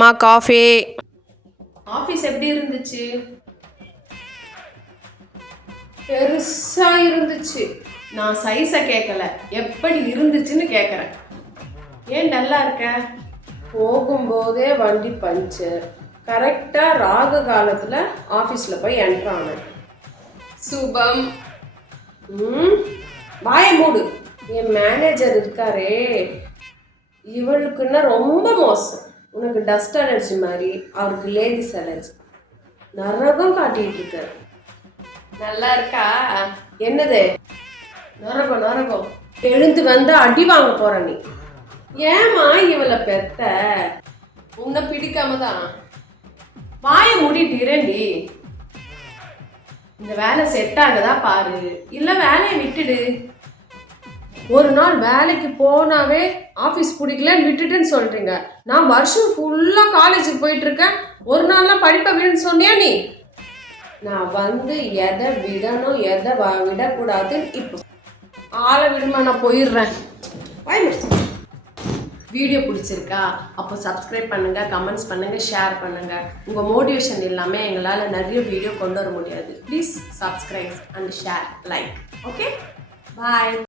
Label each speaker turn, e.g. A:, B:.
A: அம்மா coffee
B: office எப்படி இருந்துச்சு? பெருசா இருந்துச்சு. நான் சைஸை கேட்கல எப்படி இருந்துச்சுன்னு கேட்குறேன் ஏன் நல்லா இருக்க? போகும்போதே வண்டி பஞ்சர் கரெக்டாக ராகு காலத்தில் ஆஃபீஸில் போய் என்ட்ரு ஆனேன். சுபம். ம்? வாய மூடு. என் மேனேஜர் இருக்காரே. இவளுக்குன்னா ரொம்ப மோசம். உனக்கு டஸ்ட் அலர்ஜி மாதிரி அவருக்கு லேடிஸ் அலர்ஜி நரகம் காட்டிட்டு இருக்காரு நல்லா இருக்கா? என்னது? நரகம் நரகம். எழுந்து வந்து அடி வாங்க போற நீ. ஏமா இவளை பெத்த? உன்னை பிடிக்காம தான் வாயை மூடிட்டு இரண்டி இந்த வேலை செட் ஆகுதா பாரு. இல்ல வேலையை விட்டுடு. ஒரு நாள் வேலைக்கு போனாவே ஆஃபீஸ் பிடிக்கலன்னு விட்டுட்டுன்னு சொல்றீங்க. நான் வருஷம் ஃபுல்லாக காலேஜுக்கு போயிட்டு இருக்கேன். ஒரு நாள்லாம் படிப்பை விடுன்னு சொன்னியா நீ? நான் வந்து எதை விடணும் எதை வ- விடக்கூடாதுன்னு இப்போ ஆளை விடுமா நான் போயிடுறேன். வீடியோ பிடிச்சிருக்கா? அப்போ சப்ஸ்கிரைப் பண்ணுங்க கமெண்ட்ஸ் பண்ணுங்கள் ஷேர் பண்ணுங்கள் உங்கள் மோட்டிவேஷன் இல்லாமல் எங்களால் நிறைய வீடியோ கொண்டு வர முடியாது. Please subscribe and share like okay bye